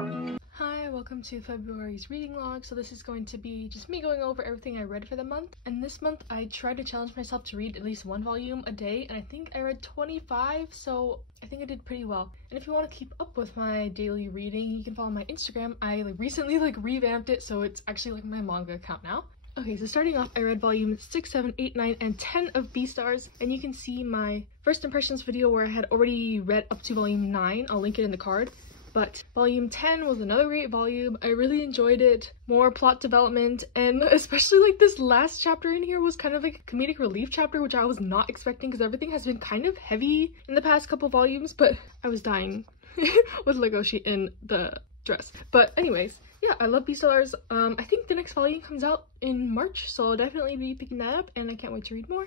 Hi, welcome to February's reading log. So this is going to be just me going over everything I read for the month. And this month I tried to challenge myself to read at least one volume a day, and I think I read 25, so I think I did pretty well. And if you want to keep up with my daily reading, you can follow my Instagram. I recently revamped it, so it's actually my manga account now. Okay, so starting off, I read volume 6, 7, 8, 9, and 10 of Beastars, and you can see my first impressions video where I had already read up to volume 9. I'll link it in the card. But volume 10 was another great volume. I really enjoyed it. More plot development, and especially this last chapter in here was kind of like a comedic relief chapter, which I was not expecting because everything has been kind of heavy in the past couple volumes, but I was dying with Legoshi in the dress. But anyways, yeah, I love Beastars. I think the next volume comes out in March, so I'll definitely be picking that up, and I can't wait to read more.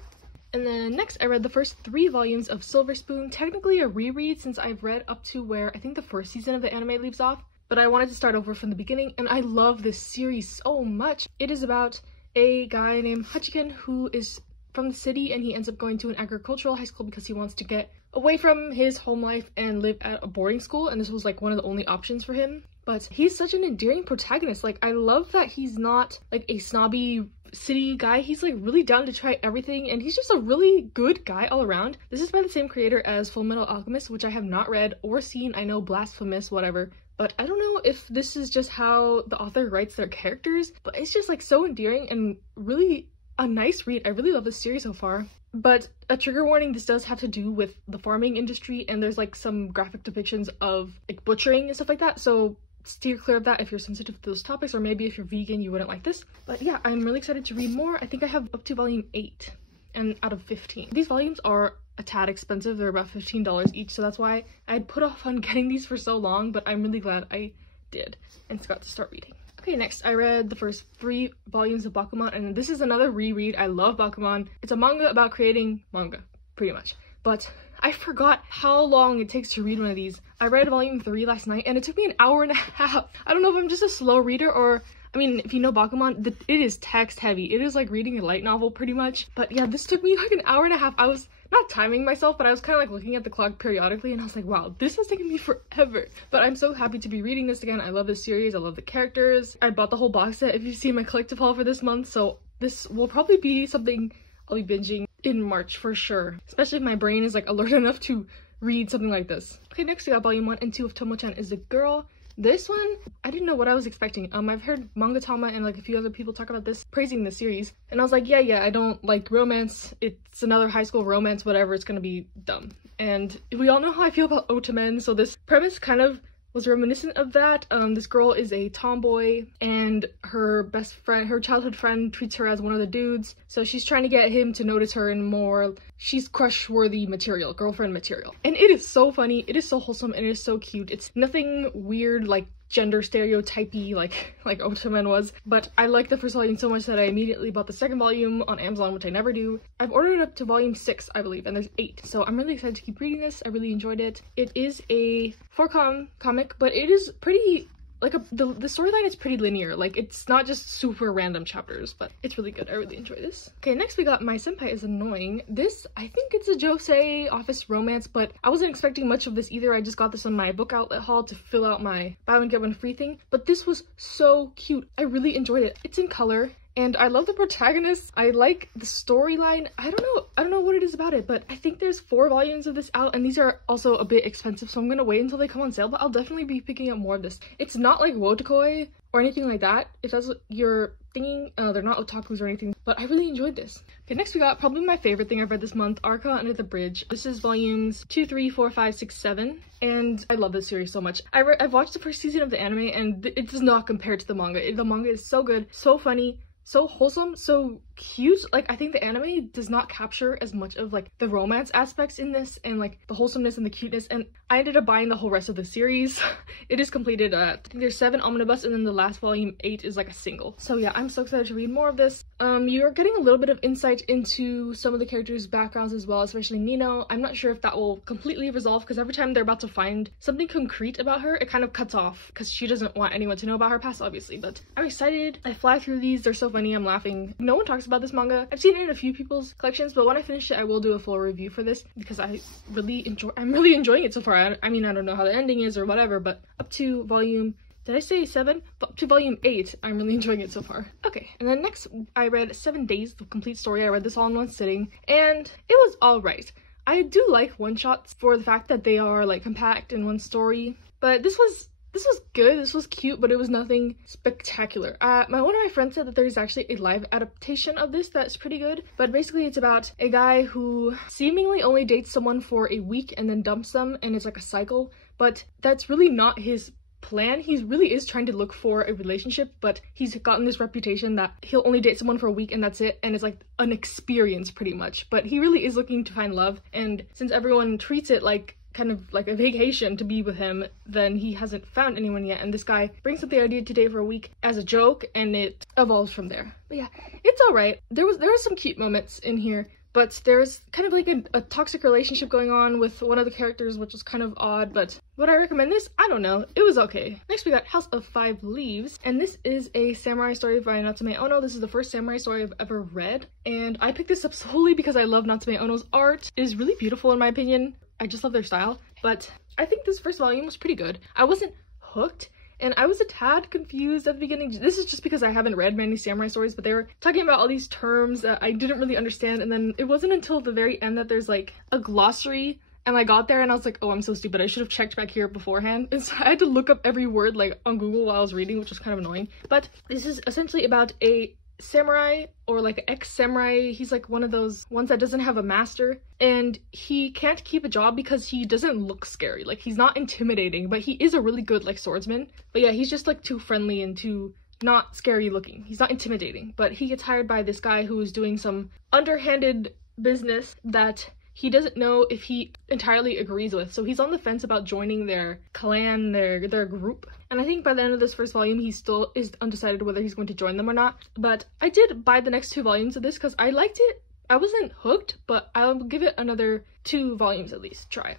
And then next, I read the first 3 volumes of Silver Spoon, technically a reread since I've read up to where I think the first season of the anime leaves off, but I wanted to start over from the beginning, and I love this series so much. It is about a guy named Hachiken who is from the city, and he ends up going to an agricultural high school because he wants to get away from his home life and live at a boarding school, and this was one of the only options for him. But he's such an endearing protagonist. I love that he's not a snobby city guy. He's really down to try everything, and he's just a really good guy all around. This is by the same creator as Fullmetal Alchemist, which I have not read or seen. I know Blasphemous, whatever, but I don't know if this is just how the author writes their characters, but it's just so endearing and really a nice read. I really love this series so far. But a trigger warning, this does have to do with the farming industry, and there's some graphic depictions of butchering and stuff like that, so steer clear of that if you're sensitive to those topics, or maybe if you're vegan you wouldn't like this. But yeah, I'm really excited to read more. I think I have up to volume 8 and out of 15. These volumes are a tad expensive. They're about $15 each, so that's why I'd put off on getting these for so long, but I'm really glad I did and got to start reading. Okay, next I read the first 3 volumes of Bakuman, and this is another reread. I love Bakuman. It's a manga about creating manga, pretty much, but I forgot how long it takes to read one of these. I read volume 3 last night, and it took me an hour and a half. I don't know if I'm just a slow reader, or I mean, if you know Bakuman, it is text heavy. It is like reading a light novel pretty much. But yeah, this took me an hour and a half. I was not timing myself, but I was kind of looking at the clock periodically, and I was like, wow, this has taken me forever. But I'm so happy to be reading this again. I love this series. I love the characters. I bought the whole box set if you see my collective haul for this month, so this will probably be something I'll be binging in March for sure, especially if my brain is alert enough to read something like this. Okay, next we got volume 1 and 2 of Tomo-chan is a Girl. This one, I didn't know what I was expecting. I've heard Mangatama and a few other people talk about this, praising the series, and I was like, yeah, I don't like romance. It's another high school romance, whatever, it's gonna be dumb. And we all know how I feel about Otamen, so this premise kind of was reminiscent of that. This girl is a tomboy, and her best friend, her childhood friend, treats her as one of the dudes, so she's trying to get him to notice her and more. She's crush-worthy material, girlfriend material. And it is so funny, it is so wholesome, and it is so cute. It's nothing weird gender stereotypy like Otamen was, but I like the first volume so much that I immediately bought the second volume on Amazon, which I never do. I've ordered it up to volume 6, I believe, and there's 8, so I'm really excited to keep reading this. I really enjoyed it. It is a 4-com comic, but it is pretty the storyline is pretty linear. It's not just super random chapters, but it's really good. I really enjoy this. Okay, next we got My Senpai is Annoying. This, I think it's a josei office romance, but I wasn't expecting much of this either. I just got this on my book outlet haul to fill out my buy one get one free thing, but this was so cute. I really enjoyed it. It's in color, and I love the protagonist. I like the storyline. I don't know what it is about it, but I think there's 4 volumes of this out, and these are also a bit expensive, so I'm gonna wait until they come on sale, but I'll definitely be picking up more of this. It's not like Wotakoi or anything like that, if that's what you're thinking. They're not otakus or anything, but I really enjoyed this. Okay, next we got probably my favorite thing I've read this month, Arca Under the Bridge. This is volumes 2, 3, 4, 5, 6, 7, and I love this series so much. I've watched the first season of the anime, and it does not compare to the manga. The manga is so good, so funny, so wholesome, so cute. I think the anime does not capture as much of the romance aspects in this, and the wholesomeness and the cuteness, and I ended up buying the whole rest of the series. It is completed. I think there's 7 omnibus, and then the last volume 8 is a single. So yeah, I'm so excited to read more of this. You're getting a little bit of insight into some of the characters' backgrounds as well, especially Nino. I'm not sure if that will completely resolve, because every time they're about to find something concrete about her, it kind of cuts off because she doesn't want anyone to know about her past, obviously. But I'm excited. I fly through these. They're so funny. I'm laughing. No one talks about this manga. I've seen it in a few people's collections, but when I finish it, I will do a full review for this because I'm really enjoying it so far. I mean, I don't know how the ending is or whatever, but up to volume did I say 7? But to volume 8. I'm really enjoying it so far. Okay, and then next I read 7 Days, the complete story. I read this all in one sitting, and it was alright. I do like one-shots for the fact that they are like compact in one story, but this was good, this was cute, but it was nothing spectacular. One of my friends said that there's actually a live adaptation of this that's pretty good, but basically it's about a guy who seemingly only dates someone for a week and then dumps them, and it's like a cycle, but that's really not his plan. He really is trying to look for a relationship, but he's gotten this reputation that he'll only date someone for a week and that's it, and it's like an experience pretty much, but he really is looking to find love, and since everyone treats it like kind of like a vacation to be with him, then he hasn't found anyone yet, and this guy brings up the idea to date for a week as a joke, and it evolves from there. But yeah, it's alright. There was some cute moments in here, but there's kind of like a toxic relationship going on with one of the characters, which was kind of odd, but would I recommend this? I don't know. It was okay. Next we got House of Five Leaves, and this is a samurai story by Natsume Ono. This is the first samurai story I've ever read, and I picked this up solely because I love Natsume Ono's art. It is really beautiful in my opinion. I just love their style, but I think this first volume was pretty good. I wasn't hooked, and I was a tad confused at the beginning. This is just because I haven't read many samurai stories, but they were talking about all these terms that I didn't really understand, and then it wasn't until the very end that there's like a glossary, and I got there and I was like, oh, I'm so stupid. I should have checked back here beforehand. And so I had to look up every word like on Google while I was reading, which was kind of annoying. But this is essentially about a samurai, or like ex-samurai. He's like one of those ones that doesn't have a master, and he can't keep a job because he doesn't look scary. Like, he's not intimidating, but he is a really good like swordsman. But yeah, he's just like too friendly and too not scary looking. He's not intimidating, but he gets hired by this guy who is doing some underhanded business that he doesn't know if he entirely agrees with. So he's on the fence about joining their clan, their group. And I think by the end of this first volume, he still is undecided whether he's going to join them or not. But I did buy the next 2 volumes of this because I liked it. I wasn't hooked, but I'll give it another 2 volumes at least. Try.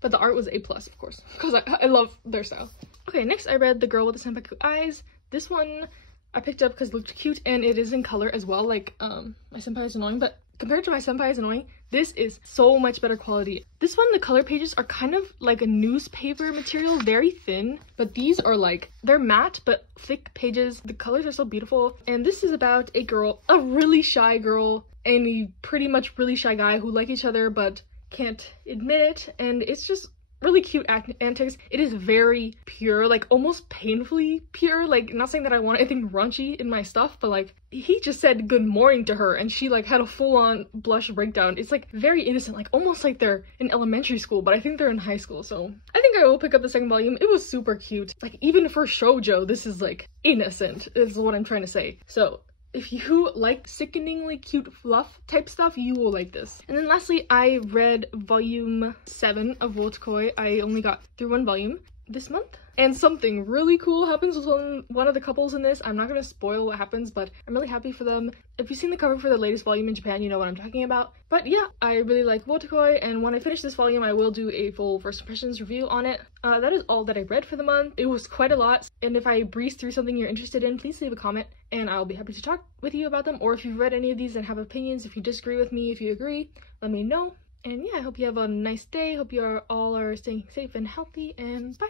But the art was A+, of course, because I love their style. Okay, next I read The Girl with the Senpaku Eyes. This one I picked up because it looked cute, and it is in color as well. Like, my senpai is annoying, but compared to My Senpai is Annoying, this is so much better quality. This one, the color pages are kind of like a newspaper material, very thin, but these are like, they're matte but thick pages. The colors are so beautiful, and this is about a girl, a really shy girl, and a pretty much really shy guy who like each other but can't admit it, and it's just really cute antics. It is very pure, like almost painfully pure. Like, not saying that I want anything raunchy in my stuff, but like, he just said good morning to her and she like had a full-on blush breakdown. It's like very innocent, like almost like they're in elementary school, but I think they're in high school. So I think I will pick up the second volume. It was super cute. Like, even for shoujo, this is like innocent, is what I'm trying to say. So if you like sickeningly cute fluff type stuff, you will like this. And then lastly, I read volume 7 of Wotakoi. I only got through 1 volume this month, and something really cool happens with one of the couples in this. I'm not going to spoil what happens, but I'm really happy for them. If you've seen the cover for the latest volume in Japan, you know what I'm talking about. But yeah, I really like Wotakoi, and when I finish this volume, I will do a full first impressions review on it. That is all that I read for the month. It was quite a lot, and if I breeze through something you're interested in, please leave a comment, and I'll be happy to talk with you about them. Or if you've read any of these and have opinions, if you disagree with me, if you agree, let me know. And yeah, I hope you have a nice day. Hope you all are staying safe and healthy, and bye!